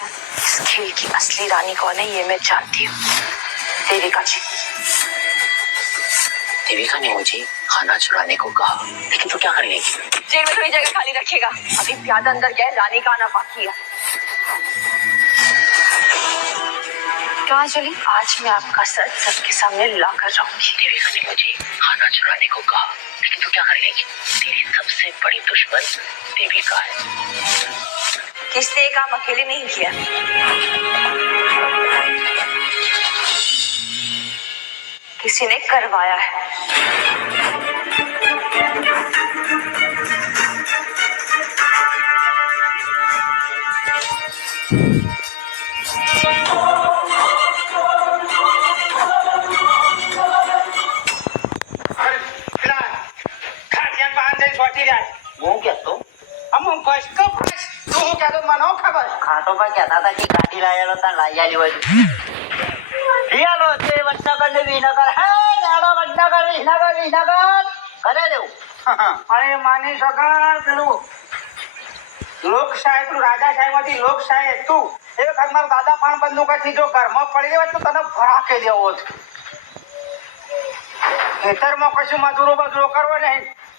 इस खेल की असली रानी कौन है ये मैं जानती हूँ, देविका जी। देविका ने मुझे खाना चुराने को कहा, लेकिन तू क्या कर लेगी? जेल में थोड़ी जगह खाली रखेगा, अभी प्यादा अंदर गया, रानी का आना बाकी है। कहाँ चली? आज मैं आपका सर सबके सामने ला कर रहूंगी। देविका ने मुझे खाना चुराने को कहा, लेकिन तू क्या कर लेगी? तेरी सबसे बड़ी दुश्मन देविका है। किसने ये काम अकेले नहीं किया, किसी ने करवाया है। ખાટો પર કહેતા હતા કે ગાડી લાયેલો ત્યાં લાઈ આલી હોય હિયાલો તે વડનગર ને વિનગર હે નાડો વડનગર વિનગર કરે દેવું અરે માની સગન પેલું લોકશાહી પેલું રાજાશાહી માંથી લોકશાહી તું એ વખત મારા દાદા પાણ બંદૂકથી જો ઘરમાં પડી જાય તો તને ભરાકે દેવો હતો ખેતરમાં કશું મજૂરો કરવો નહીં,